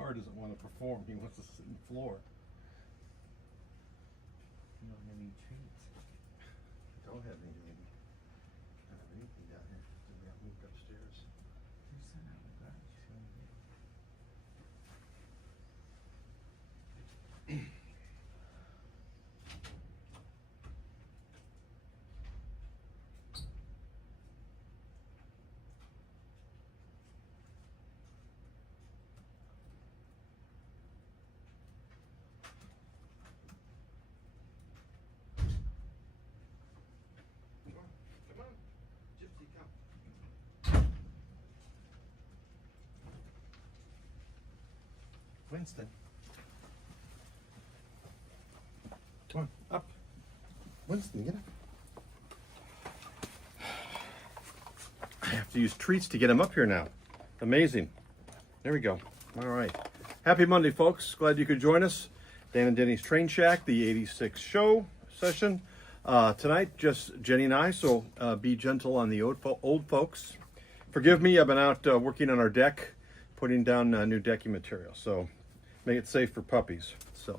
car doesn't want to perform. He wants to sit on the floor. You don't have any treats. I don't have anything. I don't have anything down here. So we got moved upstairs. There's some out in the garage. So Come on. Gypsy, come. Winston. Come on, up. Winston, get up. I have to use treats to get him up here now. Amazing. There we go. All right. Happy Monday, folks. Glad you could join us. Dan and Denny's Train Shack, the 86 show session. Tonight, just Jenny and I, so be gentle on the old folks. Forgive me, I've been out working on our deck, putting down new decking material, so make it safe for puppies. So,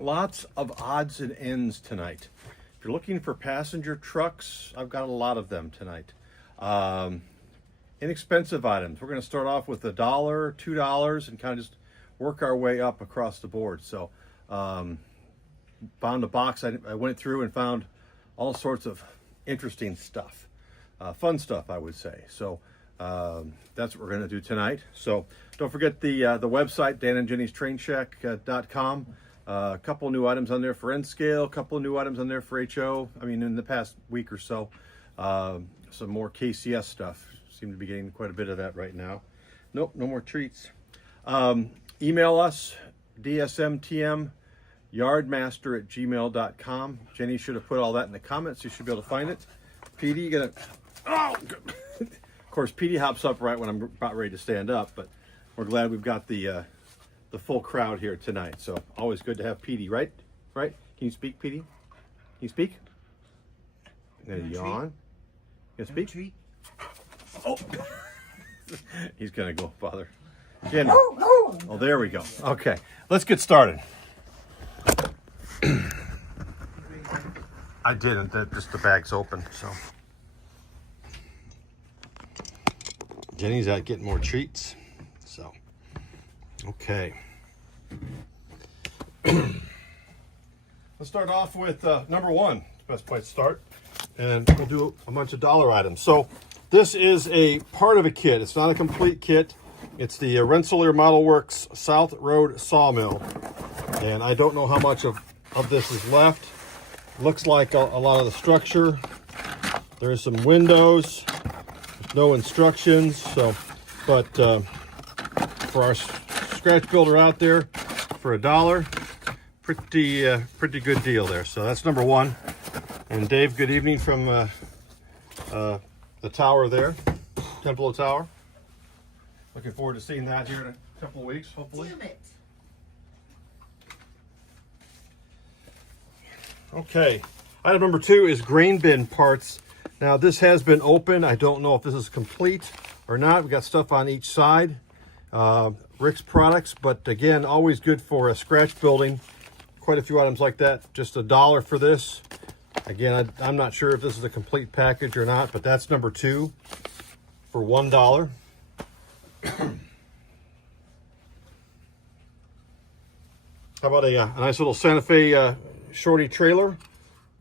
lots of odds and ends tonight. If you're looking for passenger trucks, I've got a lot of them tonight. Inexpensive items. We're going to start off with $1, $2, and kind of just work our way up across the board. So, found a box. I went through and found all sorts of interesting stuff, fun stuff, I would say. So that's what we're going to do tonight. So don't forget the website, danandjennystraincheck.com. A couple new items on there for N scale, a couple of new items on there for HO. I mean, in the past week or so, some more KCS stuff. Seem to be getting quite a bit of that right now. Nope, no more treats. Email us, dsmtm yardmaster@gmail.com. Jenny should have put all that in the comments. You should be able to find it. Petey, you gonna? Oh, of course, Petey hops up right when I'm about ready to stand up. But we're glad we've got the full crowd here tonight. So always good to have Petey, right? Right? Can you speak, Petey? Can you speak? You gonna yawn? You gonna speak? treat. Oh, he's gonna go, Father. Jenny. Oh, there we go. Okay, let's get started. I didn't. Just the bag's open. So Jenny's out getting more treats. So okay. Let's start off with number one. Best place to start, and we'll do a bunch of dollar items. So this is a part of a kit. It's not a complete kit. It's the Rensselaer Model Works South Road Sawmill, and I don't know how much of this is left. Looks like a lot of the structure. There's some windows, no instructions. So, but for our scratch builder out there, for $1, pretty good deal there. So that's number one. And Dave, good evening from the tower there, Temple Tower. Looking forward to seeing that here in a couple of weeks, hopefully. Damn it. Okay, item number two is grain bin parts. Now this has been opened. I don't know if this is complete or not. We got stuff on each side. Rick's products, but again, always good for a scratch building. Quite a few items like that. Just $1 for this. Again, I'm not sure if this is a complete package or not, but that's number two for $1. How about a nice little Santa Fe shorty trailer?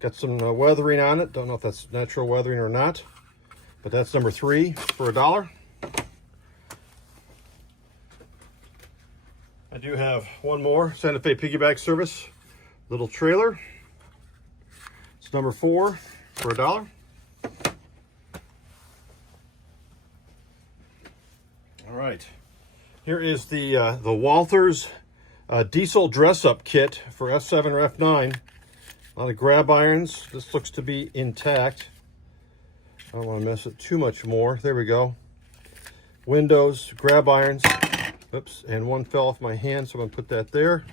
Got some weathering on it. Don't know if that's natural weathering or not, but that's number three for $1. I do have one more Santa Fe piggyback service little trailer. It's number 4 for $1. All right, here is the Walthers diesel dress-up kit for F7 or F9. A lot of grab irons. This looks to be intact. I don't want to mess it too much more. There we go. Windows, grab irons. Oops, and one fell off my hand, so I'm going to put that there.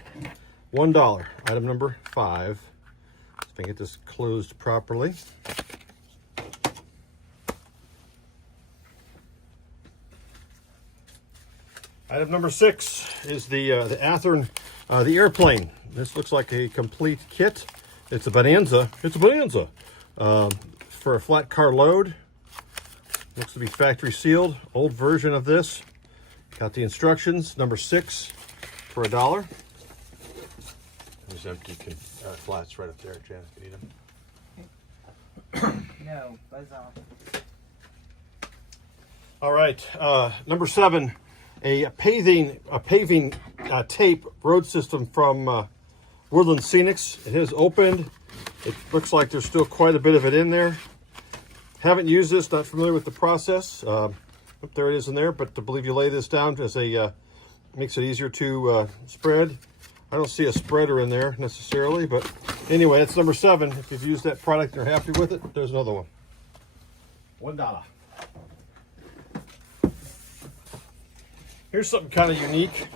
$1, item number 5. If I can get this closed properly. Item number 6 is the Athearn, the airplane. This looks like a complete kit. It's a Bonanza. It's a Bonanza for a flat car load. Looks to be factory sealed. Old version of this. Got the instructions. Number 6 for $1. There's empty flats right up there. Janice, can you eat them? No, buzz off. All right, number 7, a paving tape road system from Woodland Scenics. It is opened. It looks like there's still quite a bit of it in there. Haven't used this, not familiar with the process. There it is in there, but I believe you lay this down as a, makes it easier to spread. I don't see a spreader in there necessarily, but anyway, that's number 7. If you've used that product and you're happy with it, there's another one. $1. Here's something kind of unique.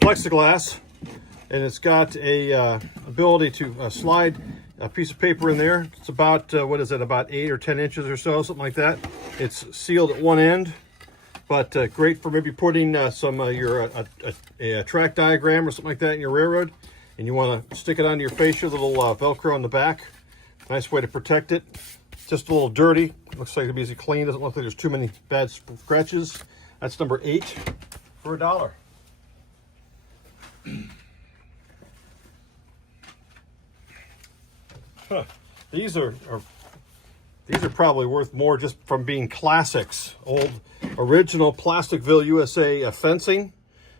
Plexiglass, and it's got a ability to slide a piece of paper in there. It's about, what is it, about 8 or 10 inches or so, something like that. It's sealed at one end, but great for maybe putting some a track diagram or something like that in your railroad, and you want to stick it onto your fascia, little Velcro on the back. Nice way to protect it. Just a little dirty. Looks like it'll be easy clean. Doesn't look like there's too many bad scratches. That's number 8 for $1. Huh. These are probably worth more just from being classics. Old original Plasticville USA fencing.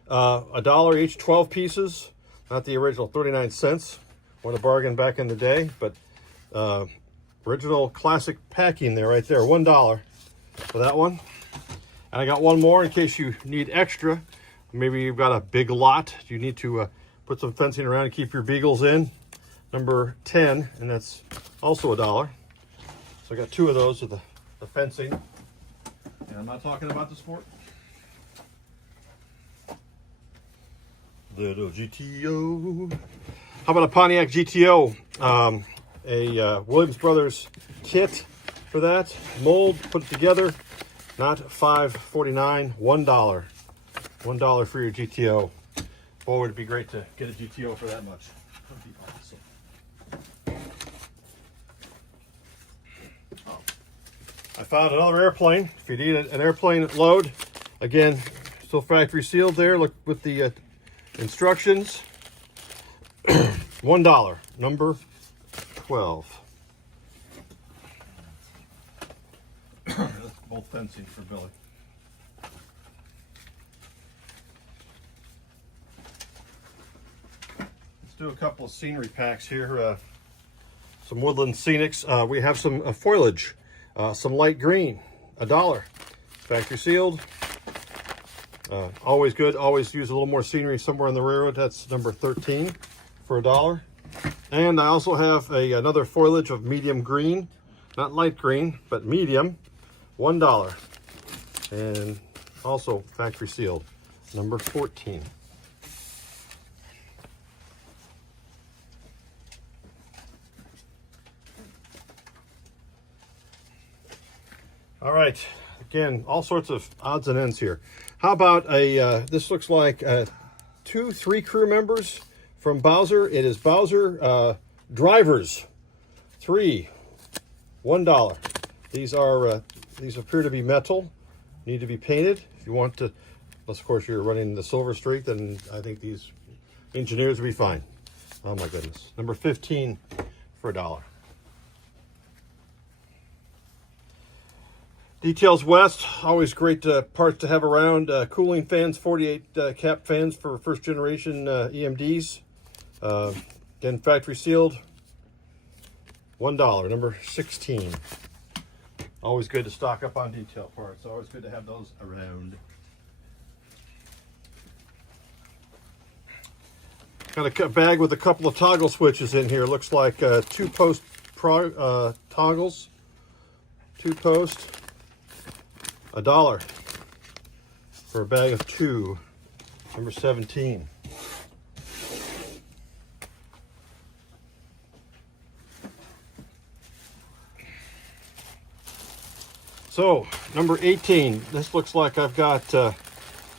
$1 each, 12 pieces. Not the original 39 cents. What a bargain back in the day, but original classic packing there, right there. $1 for that one. And I got one more in case you need extra. Maybe you've got a big lot. You need to put some fencing around and keep your beagles in. Number 10, and that's also $1. So I got 2 of those of the fencing. And I'm not talking about the sport. Little GTO. How about a Pontiac GTO? A Williams Brothers kit for that. Mold, put it together. Not $5.49, $1. $1 for your GTO. Boy, would it be great to get a GTO for that much. That'd be awesome. Oh. I found another airplane. If you need an airplane load, again, still factory sealed there. Look with the instructions. $1, number 12. Both fencing for Billy. Let's do a couple of scenery packs here. Some Woodland Scenics. We have some foliage, some light green, $1. Factory sealed. Always good. Always use a little more scenery somewhere on the railroad. That's number 13 for $1. And I also have another foliage of medium green, not light green, but medium. $1, and also factory sealed, number 14. All right, again, all sorts of odds and ends here. How about this looks like 2-3 crew members from Bowser. It is Bowser drivers, 3, $1. These appear to be metal, need to be painted. If you want to, unless of course you're running the silver streak, then I think these engineers will be fine. Oh my goodness. Number 15 for $1. Details West, always great parts to have around. Cooling fans, 48 cap fans for first generation EMDs. Again, factory sealed, $1, number 16. Always good to stock up on detail parts. Always good to have those around. Got a bag with a couple of toggle switches in here. Looks like 2-post toggles. 2-post. $1 for a bag of 2. Number 17. So, number 18, this looks like I've got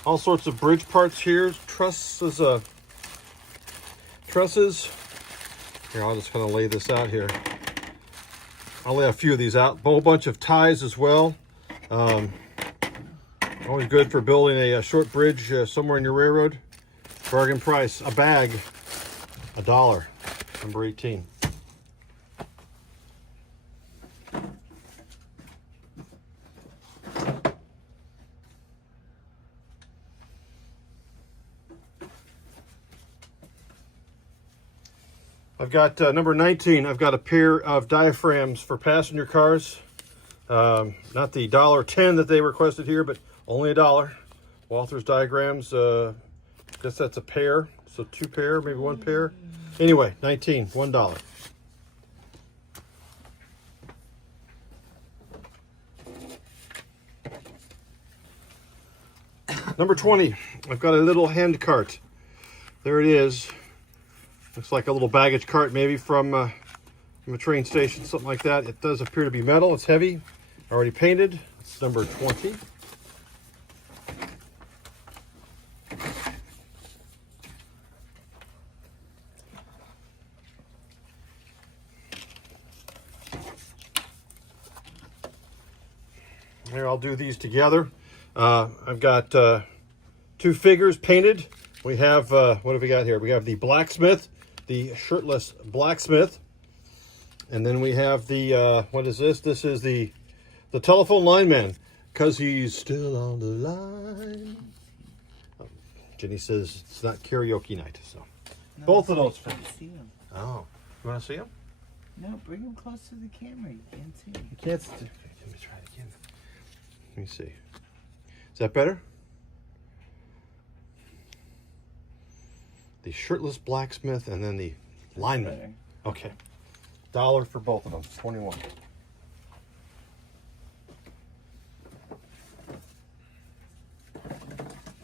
All sorts of bridge parts here. Trusses. Trusses. Here, I'll just kind of lay this out here. I'll lay a few of these out. A whole bunch of ties as well. Always good for building a short bridge somewhere in your railroad. Bargain price. A bag. $1. Number 18. I've got number 19. I've got a pair of diaphragms for passenger cars. Not the $1.10 that they requested here, but only $1. Walther's diagrams. Guess that's a pair. So 2 pair, maybe 1 pair. Anyway, 19, $1. Number 20. I've got a little hand cart. There it is. Looks like a little baggage cart, maybe from a train station, something like that. It does appear to be metal. It's heavy, already painted. It's number 20. Here, I'll do these together. I've got 2 figures painted. We have, what have we got here? We have the blacksmith, the shirtless blacksmith. And then we have the, what is this? This is the telephone lineman, because he's still on the line. Jenny says it's not karaoke night, so. No, Both of those. I can't see him. Oh, you want to see him? No, bring him close to the camera. You can't see him. You can't. Let me try it again. Let me see. Is that better? The shirtless blacksmith and then the lineman. Better. Okay. $1 for both of them. 21. All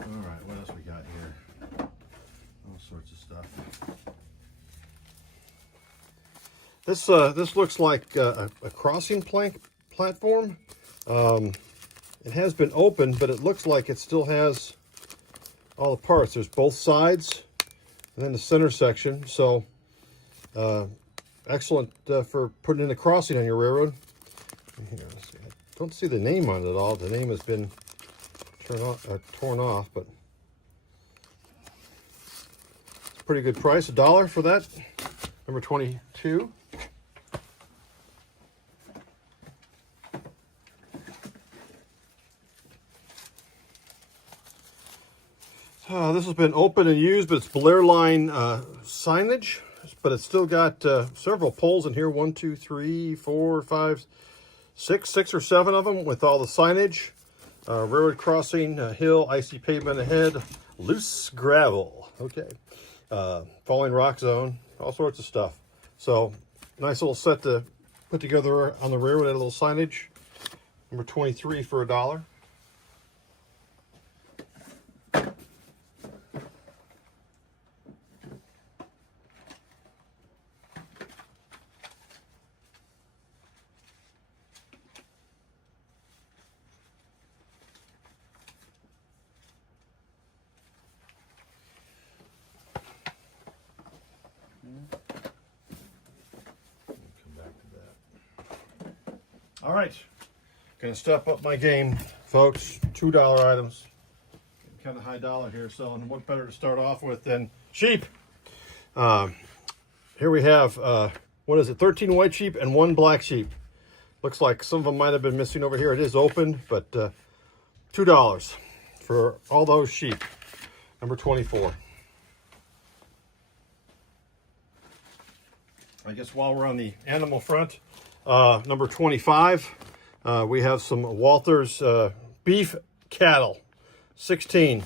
right. What else we got here? All sorts of stuff. This looks like a crossing plank platform. It has been opened, but it looks like it still has all the parts. There's both sides and then the center section. So excellent for putting in a crossing on your railroad. Here, let's see. I don't see the name on it at all. The name has been torn off, but it's a pretty good price. $1 for that. Number 22. This has been open and used, but it's Blair line signage. But it's still got several poles in here. 1, 2, 3, 4, 5, 6 or 7 of them with all the signage. Railroad crossing, hill, icy pavement ahead, loose gravel. Okay. Falling rock zone, all sorts of stuff. So nice little set to put together on the railroad. Add a little signage. Number 23 for $1. All right, gonna step up my game, folks. $2 items. Kind of high dollar here, so what better to start off with than sheep? Here we have, what is it, 13 white sheep and 1 black sheep. Looks like some of them might have been missing over here. It is open, but $2 for all those sheep. Number 24. I guess while we're on the animal front, number 25, we have some Walther's beef cattle, 16,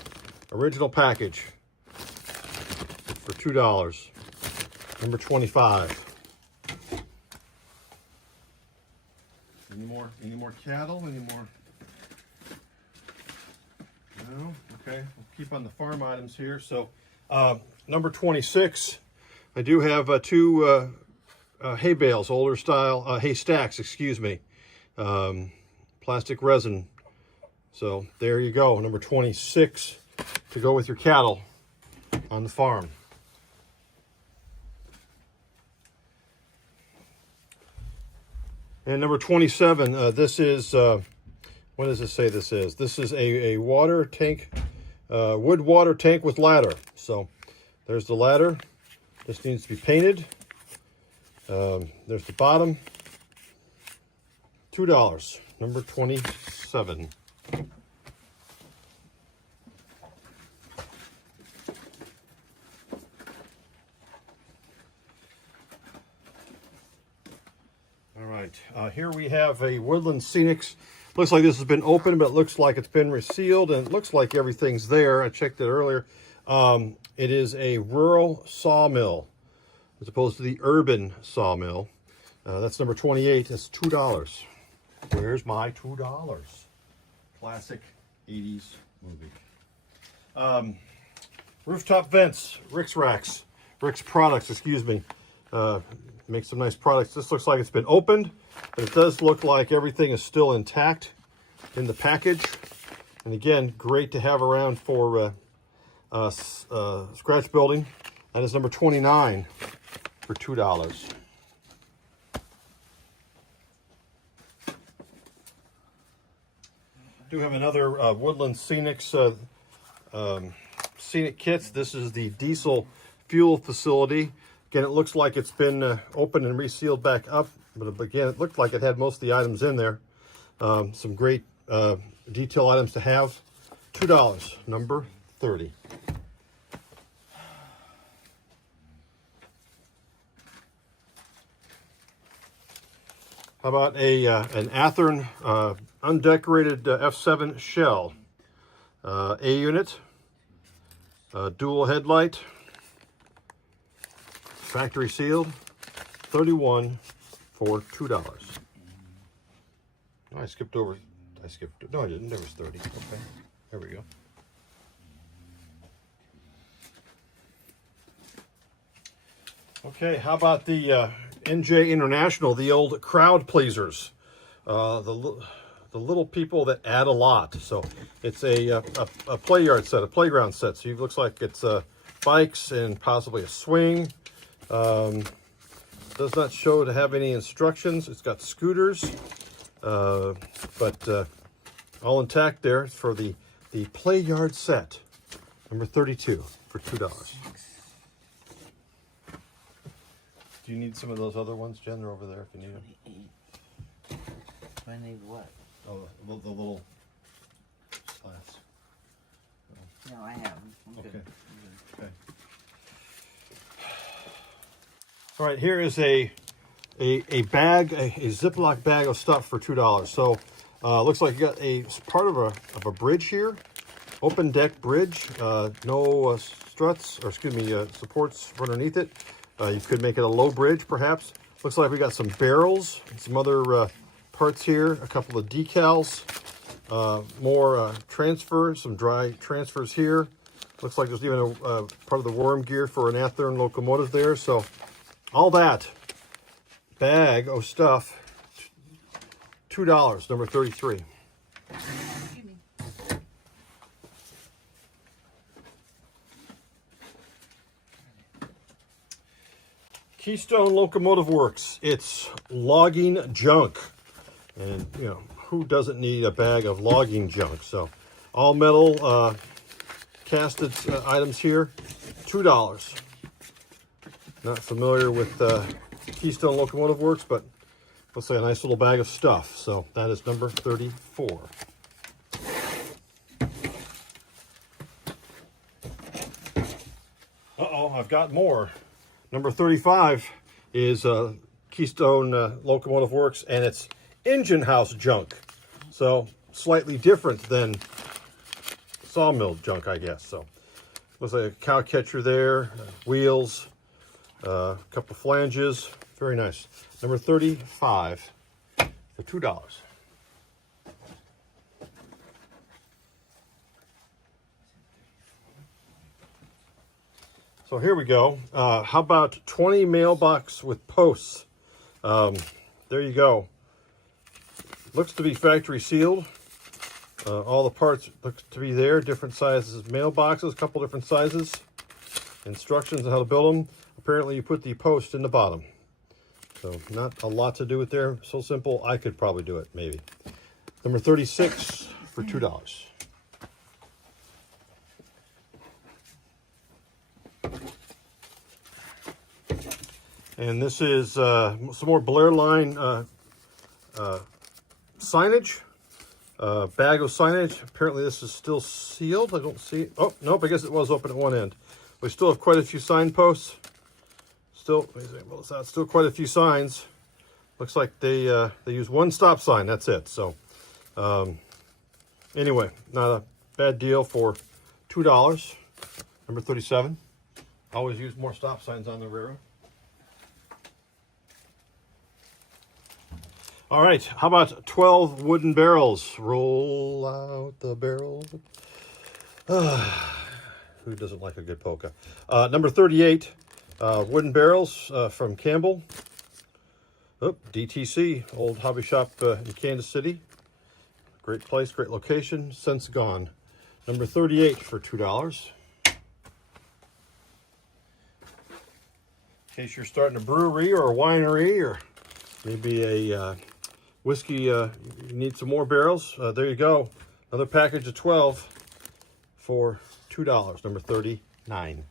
original package for $2. Number 25. Any more cattle? Any more? No? Okay, we'll keep on the farm items here. So, number 26, I do have 2 hay bales, older style, hay stacks, excuse me. Plastic resin So there you go, number 26 to go with your cattle on the farm. And number 27, this is, what does it say this is? This is a water tank, wood water tank with ladder. So there's the ladder. This needs to be painted. There's the bottom. $2, number 27. All right, here we have a Woodland Scenics. Looks like this has been opened, but it looks like it's been resealed, and it looks like everything's there. I checked it earlier. It is a rural sawmill as opposed to the urban sawmill. That's number 28. That's $2. Where's my $2? Classic 80s movie. Rooftop vents, Rick's Products, excuse me. Make some nice products. This looks like it's been opened, but it does look like everything is still intact in the package. And again, great to have around for scratch building. That is number 29 for $2. Do have another Woodland Scenics scenic kits. This is the diesel fuel facility. Again, it looks like it's been opened and resealed back up, but again, it looked like it had most of the items in there. Some great detail items to have. $2, number 30. How about an Athearn undecorated F7 shell? A unit, dual headlight, factory sealed, 31 for $2. Oh, I skipped. No, I didn't. There was 30. Okay, there we go. Okay, how about the NJ International, the old crowd pleasers, the little people that add a lot. So it's a play yard set, a playground set. So it looks like it's bikes and possibly a swing. Does not show to have any instructions. It's got scooters, but all intact there for the play yard set, number 32 for $2. Do you need some of those other ones, Jen? They're over there if you need them. Do I need what? Oh, the little slats. No, I have them. I'm Okay. good. Okay. All right, here is a bag, a Ziploc bag of stuff for $2. So looks like you got a part of a bridge here, open deck bridge, no struts, or excuse me, supports underneath it. You could make it a low bridge, perhaps. Looks like we got some barrels, some other parts here, a couple of decals, more transfers, some dry transfers here. Looks like there's even a part of the worm gear for an Athearn locomotive there. So all that bag of stuff, $2, number 33. Keystone Locomotive Works. It's logging junk. And, you know, who doesn't need a bag of logging junk? So, all metal casted items here, $2. Not familiar with Keystone Locomotive Works, but looks like a nice little bag of stuff. So, that is number 34. Uh-oh, I've got more. Number 35 is Keystone Locomotive Works, and it's engine house junk. So slightly different than sawmill junk, I guess. So looks like a cow catcher there, wheels, a couple flanges. Very nice. Number 35 for $2. So here we go. How about 20 mailbox with posts? There you go. Looks to be factory sealed. All the parts look to be there, different sizes, mailboxes, a couple different sizes, instructions on how to build them. Apparently you put the post in the bottom. So not a lot to do with there. So simple, I could probably do it, maybe. Number 36 for $2. And this is some more Blair Line signage. Bag of signage. Apparently this is still sealed. I don't see it. Oh, nope, I guess it was open at one end. We still have quite a few signposts. Still quite a few signs. Looks like they use one stop sign. That's it. So anyway, not a bad deal for $2. Number 37. Always use more stop signs on the railroad. All right, how about 12 wooden barrels? Roll out the barrel. Who doesn't like a good polka? Number 38, wooden barrels from Campbell. Oh, DTC, old hobby shop in Kansas City. Great place, great location, since gone. Number 38 for $2. In case you're starting a brewery or a winery or maybe a whiskey, you need some more barrels. There you go. Another package of 12 for $2. Number 39.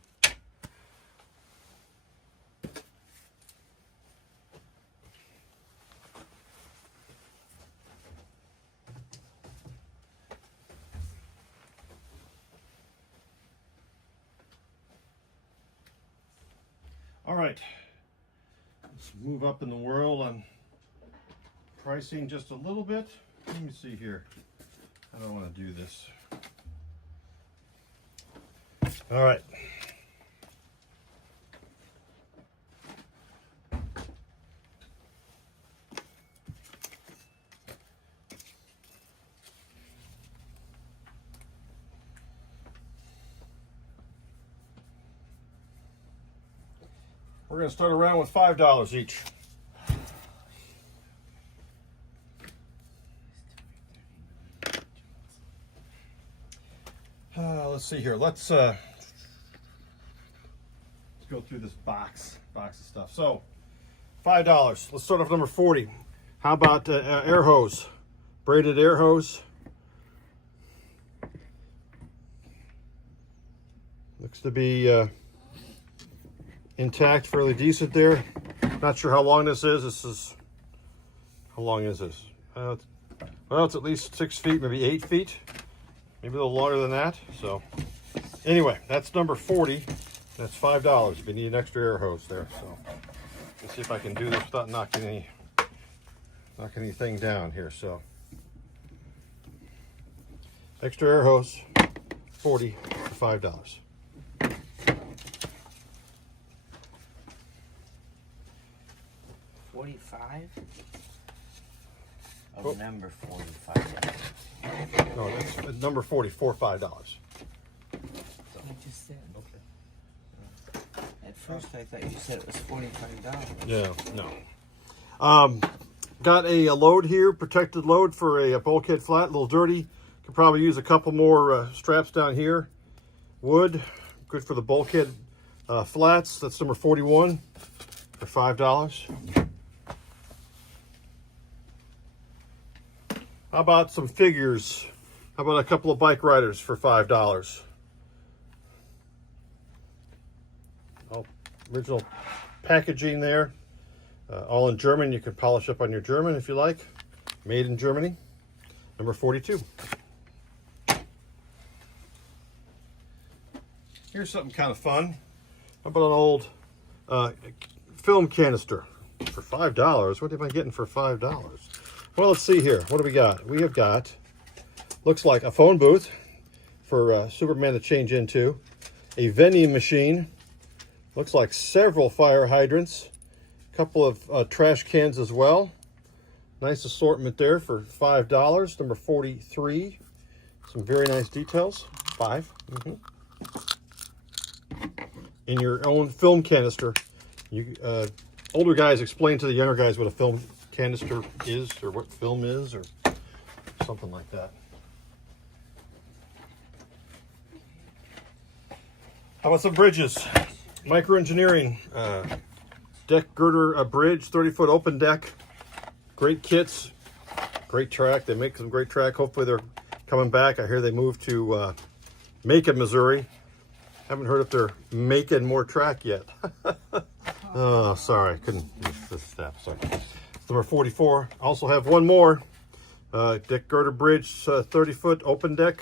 All right, let's move up in the world on pricing just a little bit. Let me see here. I don't want to do this. All right. We're going to start around with $5 each. Let's see here. Let's go through this box of stuff. So, $5. Let's start off number 40. How about air hose? Braided air hose. Looks to be intact, fairly decent there. Not sure how long this is. How long is this? Well, it's at least 6 feet, maybe 8 feet. Maybe a little longer than that. So anyway, that's number 40. That's $5 if you need an extra air hose there. So let's see if I can do this without knocking anything down here. So extra air hose, 40 for $5. $45? Oh, number 45. No, that's number 40 for $5. That's what I just said. Okay. At first I thought you said it was $45. Yeah, no. Got a load here, protected load for a bulkhead flat, a little dirty. Could probably use a couple more straps down here. Wood, good for the bulkhead flats. That's number 41 for $5. How about some figures? How about a couple of bike riders for $5? Oh, original packaging there. All in German. You can polish up on your German if you like. Made in Germany. Number 42. Here's something kind of fun. How about an old film canister for $5? What am I getting for $5? Well, let's see here. What do we got? We have got, looks like a phone booth for Superman to change into, a vending machine, looks like several fire hydrants, a couple of trash cans as well. Nice assortment there for $5. Number 43. Some very nice details. 5. In your own film canister. You older guys explain to the younger guys what a film canister is, or what film is, or something like that. How about some bridges? Micro Engineering deck girder bridge, 30-foot open deck. Great kits, great track. They make some great track. Hopefully they're coming back. I hear they moved to Macon, Missouri. Haven't heard if they're making more track yet. Oh, sorry, I couldn't use this step. Sorry. Number 44. Also have one more deck girder bridge, 30-foot open deck.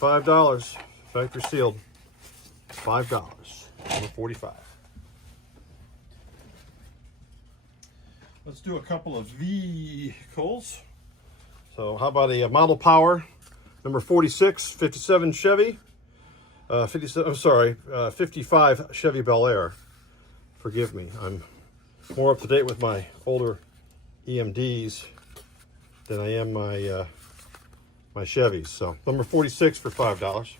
$5, factory sealed. $5. Number 45. Let's do a couple of vehicles. So how about a Model Power, number 46, 57 Chevy, 55 Chevy Bel Air. Forgive me, I'm more up to date with my older EMDs than I am my my Chevys. So number 46 for $5.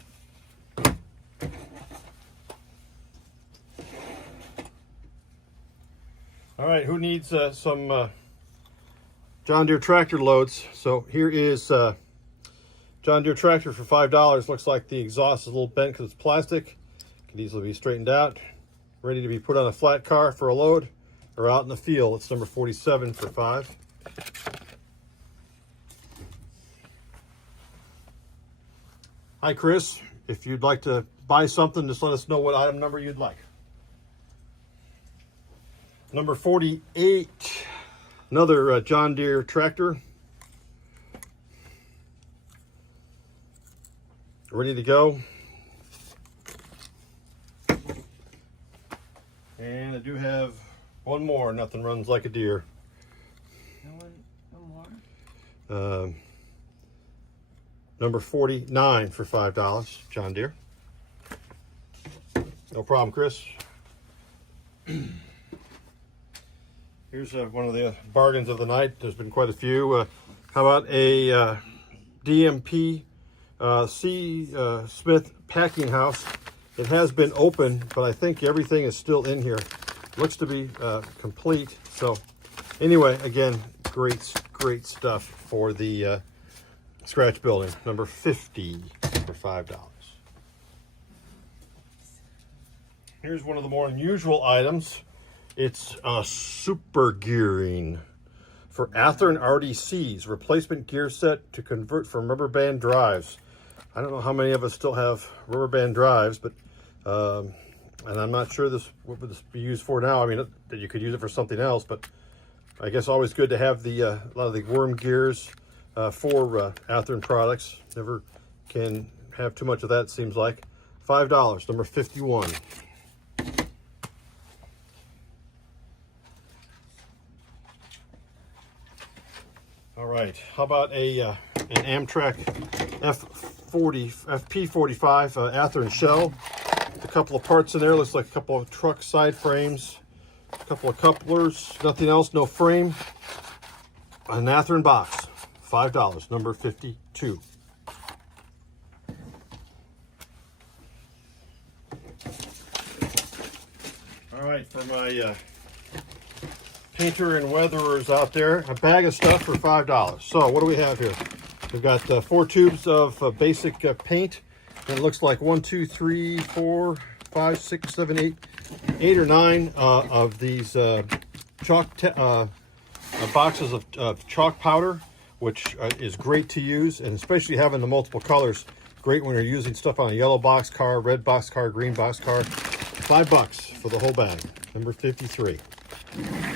All right, who needs some John Deere tractor loads? So here is John Deere tractor for $5. Looks like the exhaust is a little bent because it's plastic. Can easily be straightened out. Ready to be put on a flat car for a load or out in the field. It's number 47 for $5. Hi, Chris. If you'd like to buy something, just let us know what item number you'd like. Number 48, another John Deere tractor. Ready to go. And I do have one more. Nothing runs like a deer. No more? Number 49 for $5, John Deere. No problem, Chris. Here's one of the bargains of the night. There's been quite a few. How about a DMP C. Smith packing house? It has been open, but I think everything is still in here. Looks to be complete. So anyway, again, great stuff for the scratch building. Number 50 for $5. Here's one of the more unusual items. It's super gearing for Athearn RDCs, replacement gear set to convert from rubber band drives. I don't know how many of us still have rubber band drives, but and I'm not sure what would this be used for now. I mean, that you could use it for something else, but I guess always good to have the a lot of the worm gears for Athearn products. Never can have too much of that, it seems like. $5, number 51. All right, how about an Amtrak FP45 Athearn shell? A couple of parts in there. Looks like a couple of truck side frames, a couple of couplers, nothing else, no frame. An Athearn box, $5, number 52. All right, for my painter and weatherers out there, a bag of stuff for $5. So what do we have here? We've got 4 tubes of basic paint, and it looks like 1, 2, 3, 4, 5, 6, 7, 8 or 9 of these boxes of chalk powder, which is great to use, and especially having the multiple colors, great when you're using stuff on a yellow box car, red box car, green box car. $5 for the whole bag, number 53.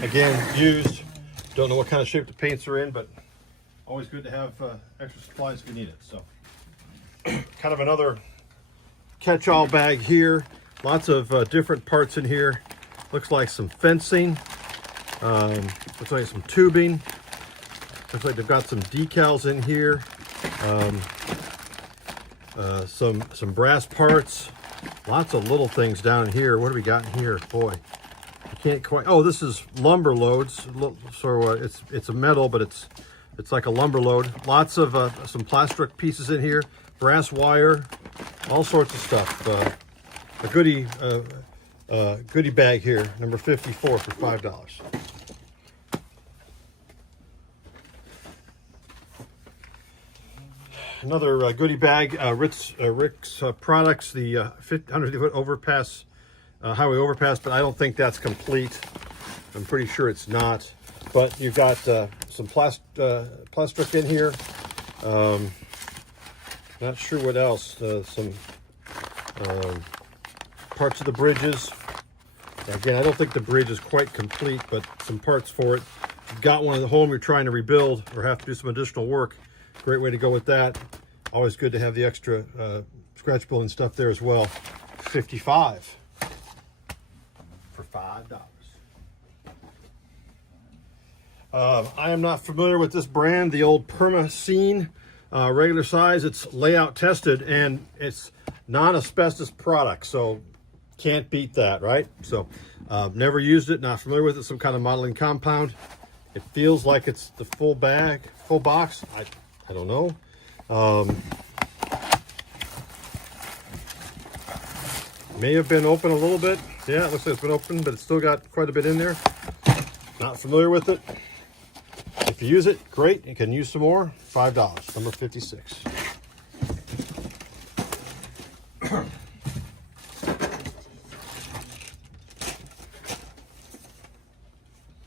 Again, used. Don't know what kind of shape the paints are in, but always good to have extra supplies if you need it. So, kind of another catch-all bag here. Lots of different parts in here. Looks like some fencing. Looks like some tubing. Looks like they've got some decals in here. Some brass parts. Lots of little things down here. What do we got in here? Boy. Can't quite. Oh, this is lumber loads. So it's a metal, but it's like a lumber load. Lots of some plastic pieces in here, brass wire, all sorts of stuff. A goodie bag here, number 54 for $5. another goodie bag, Rick's products, the 100-foot overpass, highway overpass, but I don't think that's complete. I'm pretty sure it's not. But you've got some plastic in here. Not sure what else. Some parts of the bridges. Again, I don't think the bridge is quite complete, but some parts for it. If you've got one at home you're trying to rebuild or have to do some additional work, great way to go with that. Always good to have the extra scratch building stuff there as well. 55 for $5. I am not familiar with this brand, the old Perma-Scene, regular size. It's layout tested and it's non-asbestos product, so can't beat that, right? So never used it, not familiar with it. Some kind of modeling compound. It feels like it's the full bag, full box. I don't know. May have been open a little bit. Yeah, it looks like it's been open, but it's still got quite a bit in there. Not familiar with it. If you use it, great. You can use some more. $5, number 56.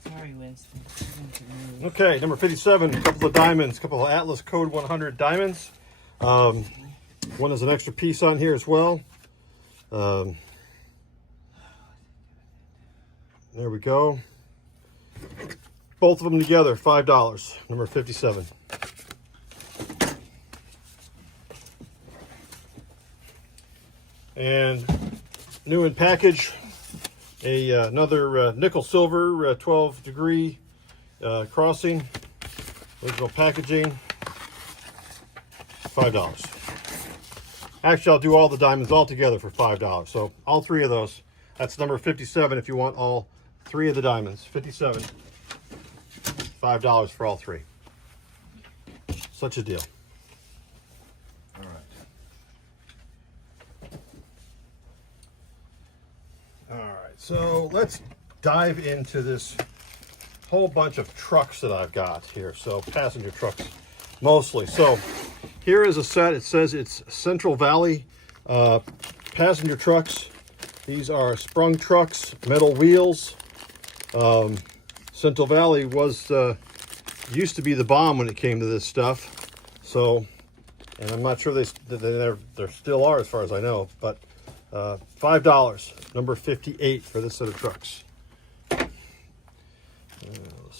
Sorry, Winston. Okay, number 57, a couple of diamonds, a couple of Atlas Code 100 diamonds. One is an extra piece on here as well. There we go. Both of them together, $5, number 57. And new in package, another nickel silver 12 degree crossing, original packaging, $5. Actually, I'll do all the diamonds all together for $5. So all three of those. That's number 57 if you want all three of the diamonds. 57. $5 for all three. Such a deal. All right. All right. So let's dive into this whole bunch of trucks that I've got here. So passenger trucks mostly. So here is a set. It says it's Central Valley passenger trucks. These are sprung trucks, metal wheels. Central Valley was used to be the bomb when it came to this stuff. So, and I'm not sure they still are as far as I know. But $5, number 58 for this set of trucks. Let's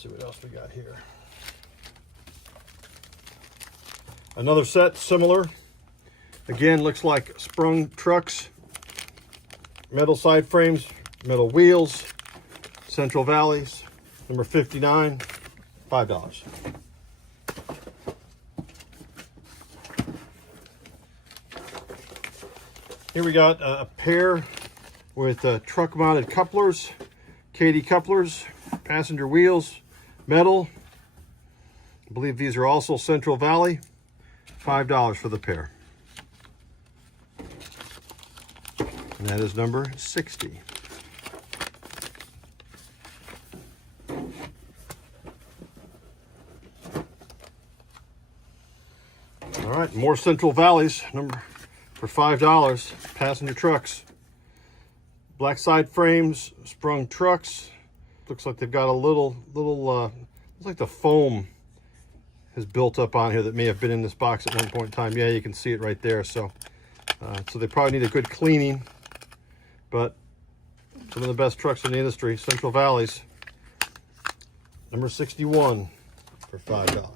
see what else we got here. Another set, similar. Again, looks like sprung trucks, metal side frames, metal wheels, Central Valleys, number 59, $5. Here we got a pair with truck-mounted couplers, Katy couplers, passenger wheels, metal. I believe these are also Central Valley. $5 for the pair. And that is number 60. All right, more Central Valleys, number for $5, passenger trucks. Black side frames, sprung trucks. Looks like they've got a little looks like the foam has built up on here that may have been in this box at one point in time. Yeah, you can see it right there. So, so they probably need a good cleaning, but some of the best trucks in the industry, Central Valleys, number 61 for $5.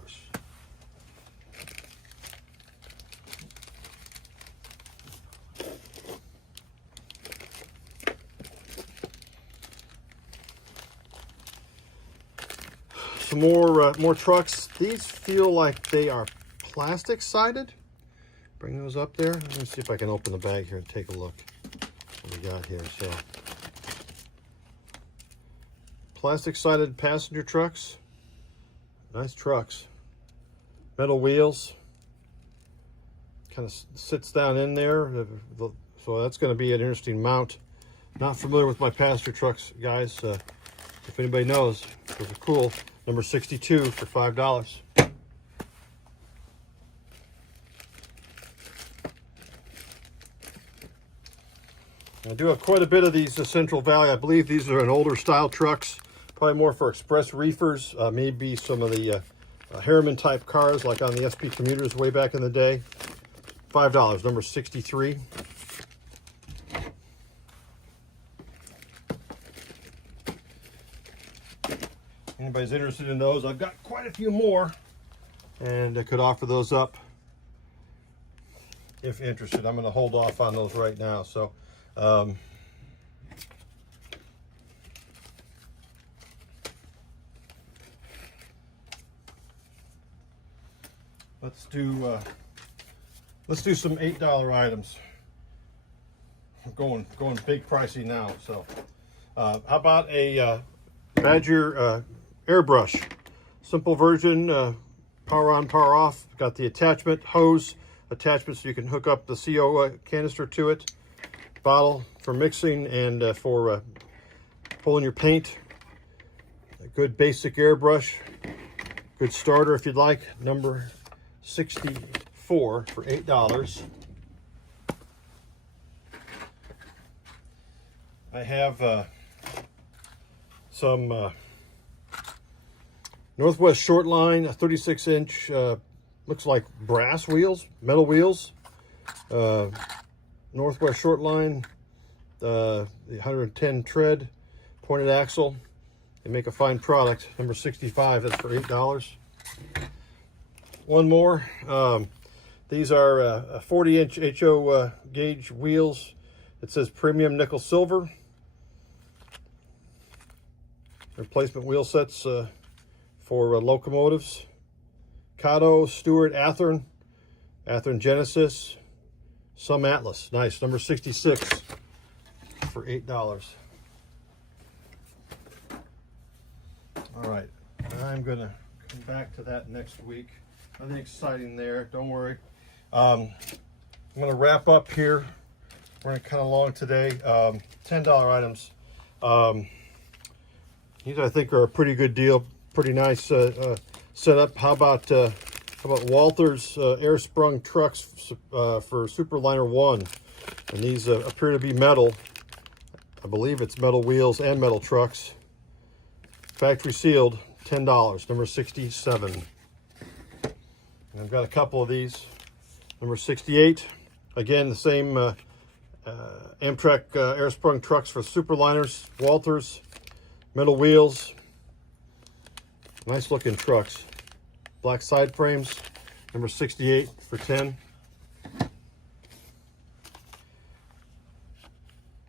Some more trucks. These feel like they are plastic sided. Bring those up there. Let me see if I can open the bag here and take a look what we got here. So, plastic sided passenger trucks. Nice trucks. Metal wheels. Kind of sits down in there. So that's going to be an interesting mount. Not familiar with my passenger trucks, guys. If anybody knows, those are cool. Number 62 for $5. I do have quite a bit of these Central Valley. I believe these are an older style trucks, probably more for express reefers, maybe some of the Harriman type cars like on the SP commuters way back in the day. $5, number 63. Anybody's interested in those, I've got quite a few more, and I could offer those up if interested. I'm going to hold off on those right now. So let's do some $8 items. I'm going big pricey now. So how about a Badger airbrush, simple version, power on, power off. Got the attachment, hose attachment, so you can hook up the CO canister to it, bottle for mixing and for pulling your paint. A good basic airbrush, good starter if you'd like, number 64 for $8. I have some Northwest Shortline, a 36-inch, looks like brass wheels, metal wheels. Northwest Shortline, the 110 tread, pointed axle. They make a fine product, number 65, that's for $8. One more, these are 40-inch HO gauge wheels. It says premium nickel silver. Replacement wheel sets for locomotives. Kato, Stewart, Athearn Genesis, some Atlas. Nice, number 66 for $8. All right, I'm gonna come back to that next week. Nothing exciting there, don't worry. I'm gonna wrap up here. We're running kind of long today. $10 items. These I think are a pretty good deal, pretty nice setup. How about Walther's air sprung trucks for Superliner 1? And these appear to be metal. I believe it's metal wheels and metal trucks. Factory sealed, $10, number 67. And I've got a couple of these. Number 68, again the same Amtrak air sprung trucks for Superliners, Walther's. Metal wheels, nice looking trucks. Black side frames, number 68 for 10.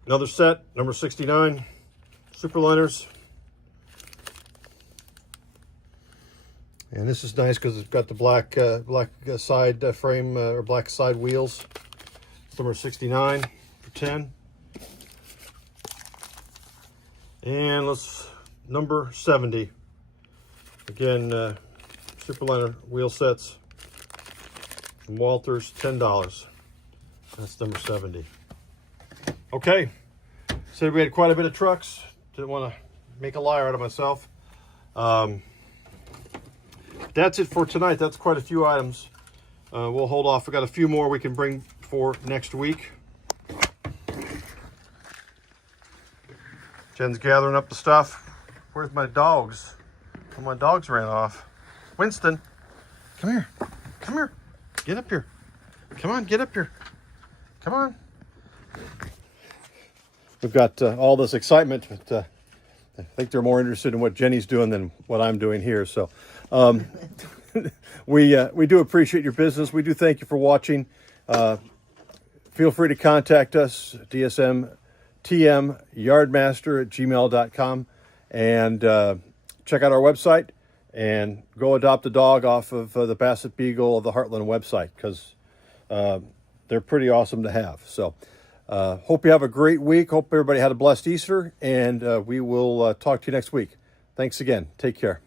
Another set, number 69, Superliners. And this is nice because it's got the black side frame or black side wheels. Number 69 for 10. And let's number 70. Again, Superliner wheel sets from Walther's, $10. That's number 70. Okay, so we had quite a bit of trucks. Didn't want to make a liar out of myself. That's it for tonight. That's quite a few items. We'll hold off. We got a few more we can bring for next week. Jen's gathering up the stuff. Where's my dogs? Oh, my dogs ran off. Winston, come here. Come here. Get up here. Come on, get up here. Come on. We've got all this excitement, but I think they're more interested in what Jenny's doing than what I'm doing here. So we do appreciate your business. We do thank you for watching. Feel free to contact us, dsmtmyardmaster@gmail.com, and check out our website and go adopt a dog off of the Basset Beagle of the Heartland website, because they're pretty awesome to have. So hope you have a great week. Hope everybody had a blessed Easter, and we will talk to you next week. Thanks again. Take care.